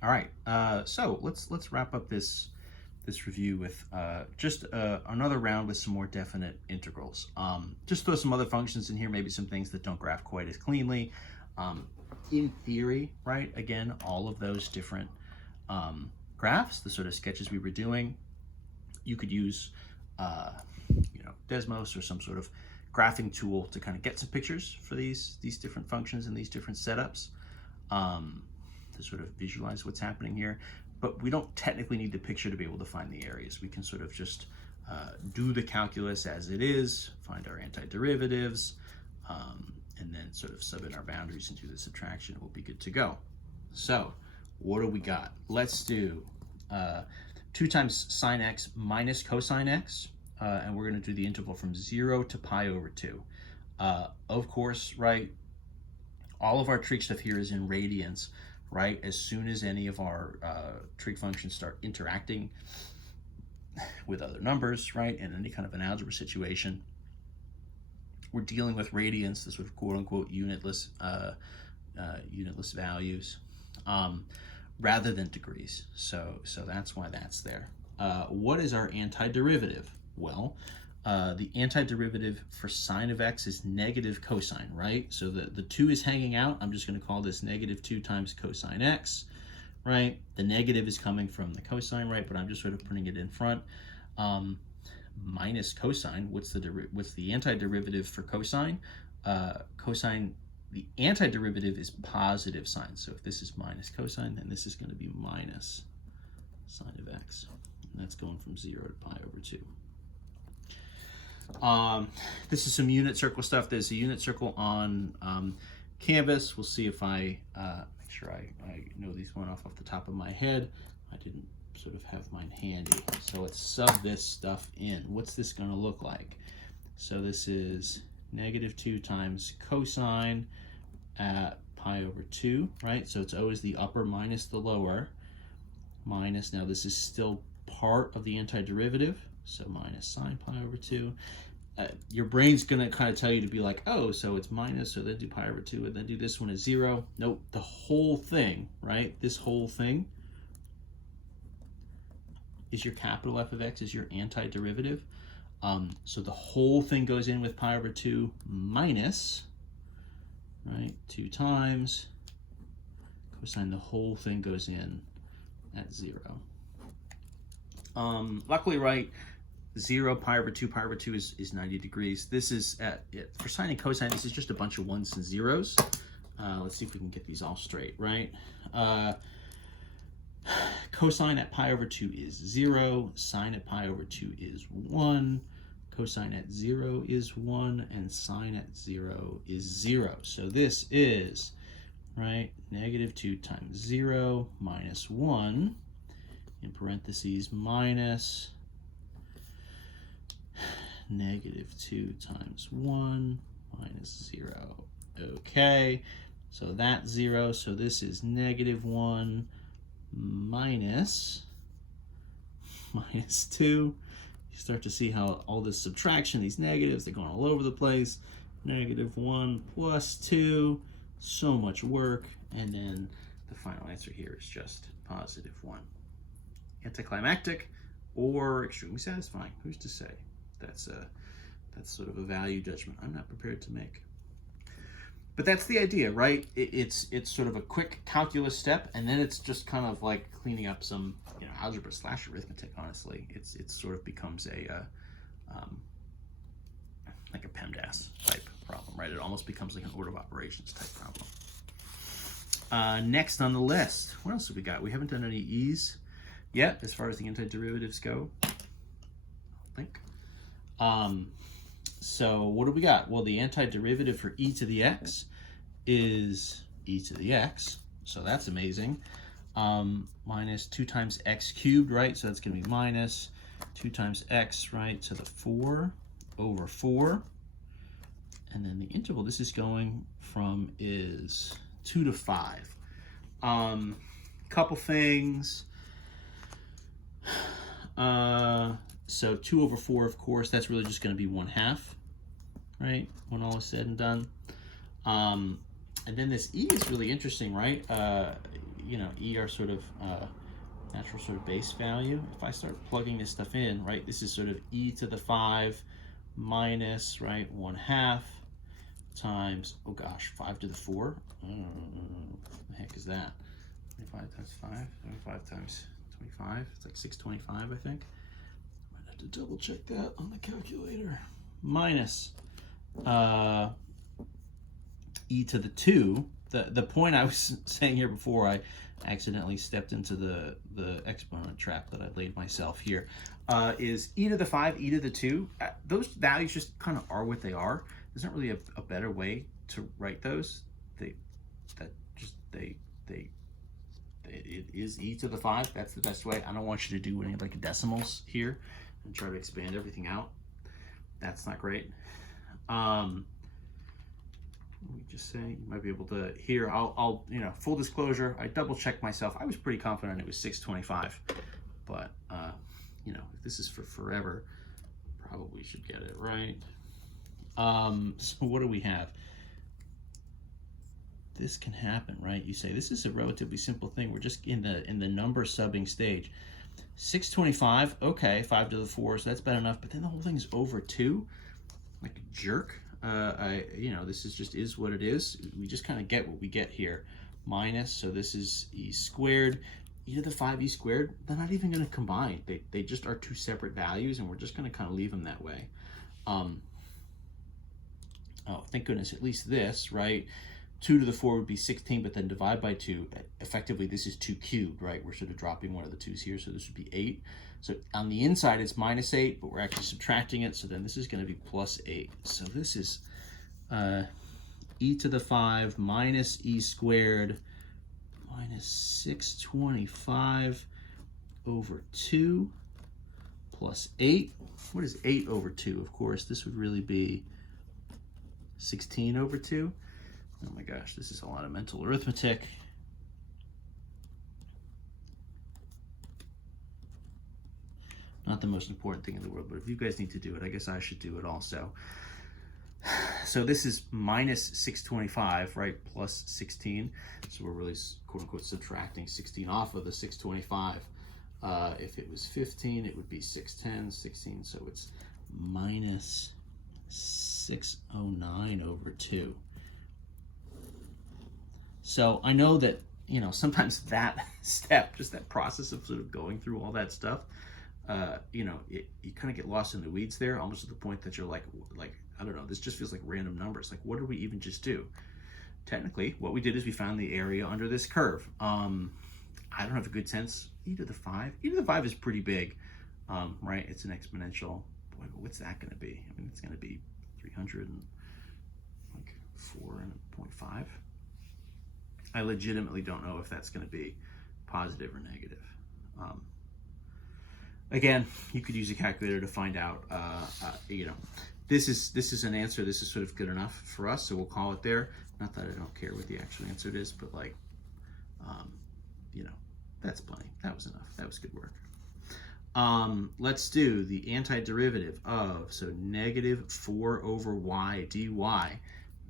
All right, so let's wrap up this review with just another round with some more definite integrals. Just throw some other functions in here, maybe some things that don't graph quite as cleanly. In theory, right? Again, all of those different graphs, the sort of sketches we were doing, you could use, Desmos or some sort of graphing tool to kind of get some pictures for these different functions and these different setups. To sort of visualize what's happening here. But we don't technically need the picture to be able to find the areas. We can sort of just do the calculus as it is, find our antiderivatives, and then sort of sub in our boundaries and do the subtraction. We'll be good to go. So what do we got? Let's do 2 times sine x minus cosine x, and we're going to do the interval from 0 to pi over 2. Of course, right, all of our trig stuff here is in radians, right? As soon as any of our trig functions start interacting with other numbers, right, in any kind of an algebra situation, we're dealing with radians, the sort of quote-unquote unitless values, rather than degrees. So that's why that's there. What is our antiderivative? Well, the antiderivative for sine of x is negative cosine, right? So the 2 is hanging out. I'm just going to call this negative 2 times cosine x, right? The negative is coming from the cosine, right? But I'm just sort of putting it in front. Minus cosine, what's the antiderivative for cosine? Cosine, the antiderivative is positive sine. So if this is minus cosine, then this is going to be minus sine of x. And that's going from 0 to pi over 2. This is some unit circle stuff. There's a unit circle on Canvas. We'll see if I make sure I know these one off the top of my head. I didn't sort of have mine handy. So let's sub this stuff in. What's this going to look like? So this is negative 2 times cosine at pi over 2, right? So it's always the upper minus the lower. Minus, now this is still part of the antiderivative. So minus sine pi over 2. Your brain's going to kind of tell you to be like, oh, so it's minus, so then do pi over 2, and then do this one as 0. Nope, the whole thing, right? This whole thing is your capital F of x, is your antiderivative. So the whole thing goes in with pi over 2 minus, right, 2 times cosine. The whole thing goes in at 0. Luckily, right, 0, pi over 2 is 90 degrees. This is, for sine and cosine, this is just a bunch of 1s and 0s. Let's see if we can get these all straight, right? Cosine at pi over 2 is 0, sine at pi over 2 is 1, cosine at 0 is 1, and sine at 0 is 0. So this is, right, negative 2 times 0 minus 1, in parentheses, minus negative 2 times 1 minus 0. Okay, so that's 0. So this is negative 1 minus 2. You start to see how all this subtraction, these negatives, they're going all over the place. Negative 1 plus 2. So much work. And then the final answer here is just positive 1. Anticlimactic or extremely satisfying. Who's to say? That's sort of a value judgment I'm not prepared to make. But that's the idea, right? It's sort of a quick calculus step, and then it's just kind of like cleaning up some algebra / arithmetic. Honestly, it sort of becomes a like a PEMDAS type problem, right? It almost becomes like an order of operations type problem. Next on the list, what else have we got? We haven't done any e's yet as far as the antiderivatives go, I think. So what do we got? Well, the antiderivative for e to the x is e to the x, so that's amazing. Minus 2 times x cubed, right? So that's going to be minus 2 times x, right, to the 4 over 4. And then the interval this is going from is 2 to 5. Couple things. So 2 over 4, of course, that's really just going to be 1/2, right, when all is said and done. And then this e is really interesting, right? you know, e our sort of natural sort of base value. If I start plugging this stuff in, right, this is sort of e to the 5 minus, right, 1/2 times, oh gosh, 5 to the 4. What the heck is that? 25 times 5, 25 times 25. It's like 625, I think. Might have to double check that on the calculator. Minus e to the 2. The point I was saying here before, I accidentally stepped into the exponent trap that I laid myself here, is e to the 5, e to the 2. Those values just kind of are what they are. There's not really a better way to write those. It is e to the 5. That's the best way. I don't want you to do any like decimals here and try to expand everything out. That's not great. Let me just say, you might be able to here. I'll you know, full disclosure, I double checked myself. I was pretty confident it was 625, but you know, if this is for forever, probably should get it right. So what do we have? This can happen, right? You say this is a relatively simple thing. We're just in the number subbing stage. 625, okay, 5 to the 4, so that's bad enough. But then the whole thing is over 2, like a jerk. You know, this is what it is. We just kind of get what we get here. Minus, so this is e squared, e to the 5 e squared. They're not even going to combine. They just are two separate values, and we're just going to kind of leave them that way. Oh, thank goodness, at least this, right? 2 to the 4 would be 16, but then divide by 2. Effectively, this is 2 cubed, right? We're sort of dropping one of the 2's here, so this would be 8. So on the inside, it's minus 8, but we're actually subtracting it, so then this is going to be plus 8. So this is e to the 5 minus e squared minus 625 over 2 plus 8. What is 8 over 2? Of course, this would really be 16 over 2. Oh my gosh, this is a lot of mental arithmetic. Not the most important thing in the world, but if you guys need to do it, I guess I should do it also. So this is minus 625, right, plus 16. So we're really, quote unquote, subtracting 16 off of the 625. If it was 15, it would be 610, 16, so it's minus 609 over 2. So I know that, you know, sometimes that step, just that process of sort of going through all that stuff, you know, you kind of get lost in the weeds there, almost to the point that you're like, I don't know, this just feels like random numbers. Like, what did we even just do? Technically, what we did is we found the area under this curve. I don't have a good sense. E to the 5. E to the 5 is pretty big, right? It's an exponential. Boy, what's that going to be? I mean, it's going to be 304.5. I legitimately don't know if that's going to be positive or negative. Again, you could use a calculator to find out. You know, this is an answer. This is sort of good enough for us, so we'll call it there. Not that I don't care what the actual answer is, but like, you know, that's plenty. That was enough. That was good work. Let's do the antiderivative of, so negative 4 over y dy.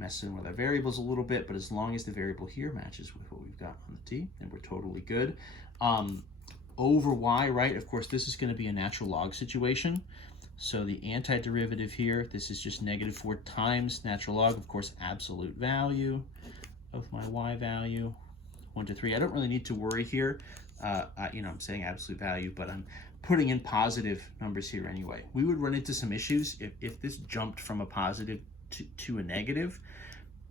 Messing with our variables a little bit, but as long as the variable here matches with what we've got on the t, then we're totally good. Over y, right? Of course, this is going to be a natural log situation. So the antiderivative here, this is just negative 4 times natural log, of course, absolute value of my y value, 1 to 3. I don't really need to worry here. You know, I'm saying absolute value, but I'm putting in positive numbers here anyway. We would run into some issues if this jumped from a positive to a negative.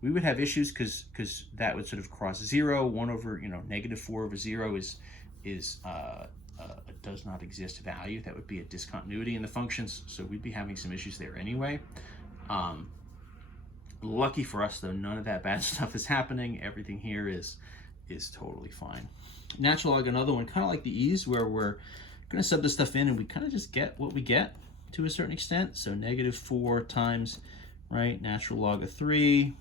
We would have issues because that would sort of cross 0. 1 over, you know, negative 4 over 0 is a does not exist value. That would be a discontinuity in the functions, so we'd be having some issues there anyway. Lucky for us though, none of that bad stuff is happening. Everything here is totally fine. Natural log, another one, kind of like the e's, where we're going to sub this stuff in and we kind of just get what we get to a certain extent. So negative 4 times, right, natural log of 3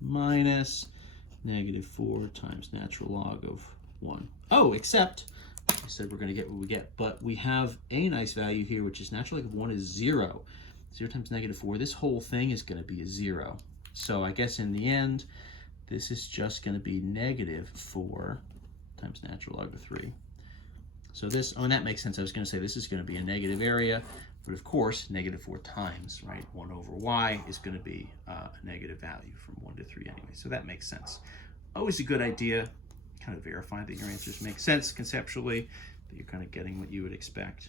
minus negative 4 times natural log of 1. Oh, except I said we're going to get what we get, but we have a nice value here, which is natural log of 1 is 0. 0 times negative 4. This whole thing is going to be a 0. So I guess in the end, this is just going to be negative 4 times natural log of 3. So this, oh, and that makes sense. I was going to say this is going to be a negative area, but of course, negative 4 times, right? 1 over y is going to be a negative value from 1 to 3 anyway. So that makes sense. Always a good idea, kind of verify that your answers make sense conceptually, that you're kind of getting what you would expect.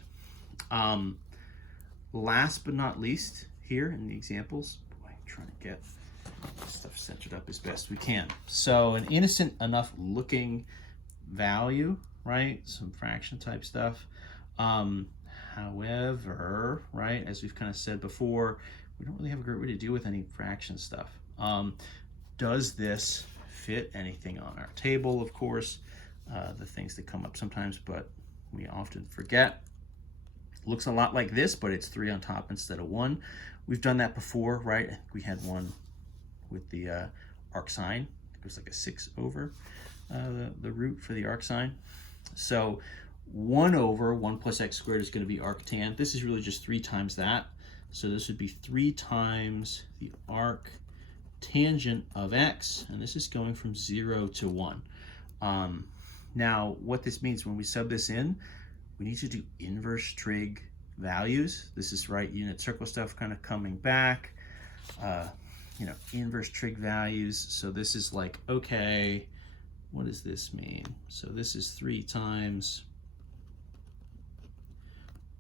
Last but not least, here in the examples, boy, I'm trying to get stuff centered up as best we can. So an innocent enough looking value, right? Some fraction type stuff. However, right, as we've kind of said before, we don't really have a great way to deal with any fraction stuff. Does this fit anything on our table? Of course, the things that come up sometimes, but we often forget. Looks a lot like this, but it's 3 on top instead of 1. We've done that before, right? We had one with the arc sine. It was like a 6 over the root for the arc sine. So 1 over 1 plus x squared is going to be arctan. This is really just 3 times that. So this would be 3 times the arc tangent of x, and this is going from 0 to 1. Now, what this means when we sub this in, we need to do inverse trig values. This is right unit circle stuff kind of coming back. You know, inverse trig values. So this is like, okay, what does this mean? So this is 3 times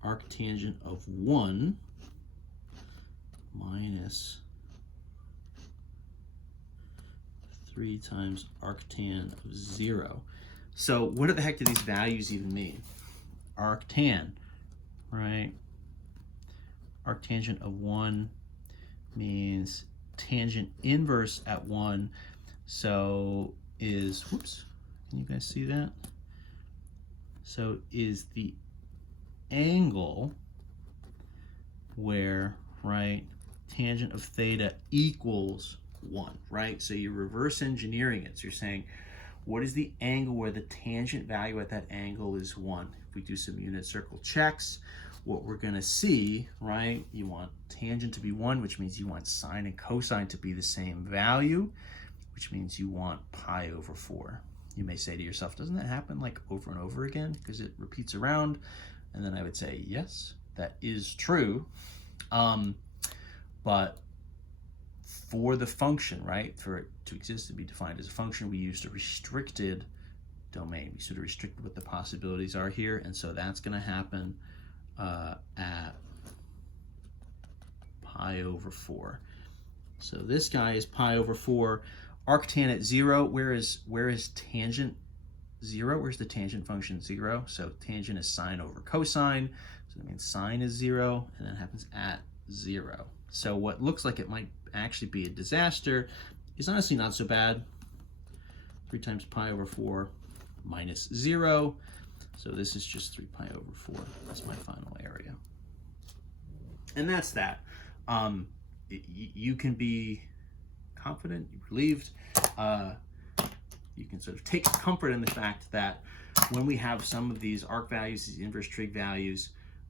arctangent of 1 minus 3 times arctan of 0. So what the heck do these values even mean? Arctan, right? Arctangent of 1 means tangent inverse at 1. So is, whoops, can you guys see that? So is the angle where, right, tangent of theta equals 1, right? So you're reverse engineering it. So you're saying, what is the angle where the tangent value at that angle is 1? If we do some unit circle checks, what we're going to see, right, you want tangent to be 1, which means you want sine and cosine to be the same value, which means you want pi over 4. You may say to yourself, doesn't that happen like over and over again because it repeats around? And then I would say, yes, that is true. But for the function, right, for it to exist and be defined as a function, we used a restricted domain. We sort of restricted what the possibilities are here, and so that's going to happen at pi over 4. So this guy is pi over 4. Arctan at 0, where is tangent 0? Where's the tangent function 0? So tangent is sine over cosine, so that means sine is 0, and that happens at 0. So what looks like it might actually be a disaster is honestly not so bad. 3 times pi over 4 minus 0. So this is just 3 pi over 4. That's my final area. And that's that. You can be confident, relieved. You can sort of take comfort in the fact that when we have some of these arc values, these inverse trig values,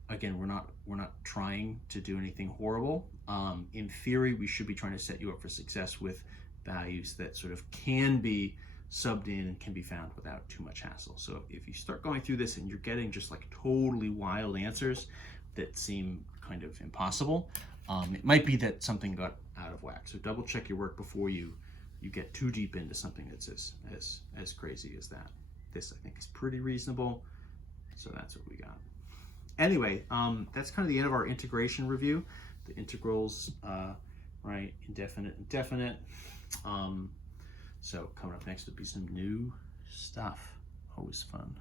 again, we're not trying to do anything horrible. In theory, we should be trying to set you up for success with values that sort of can be subbed in and can be found without too much hassle. So if you start going through this and you're getting just like totally wild answers that seem kind of impossible, it might be that something got out of whack. So double check your work before you get too deep into something that's as crazy as that. This, I think, is pretty reasonable. So that's what we got. Anyway, that's kind of the end of our integration review. The integrals, right, indefinite and definite. So coming up next will be some new stuff. Always fun.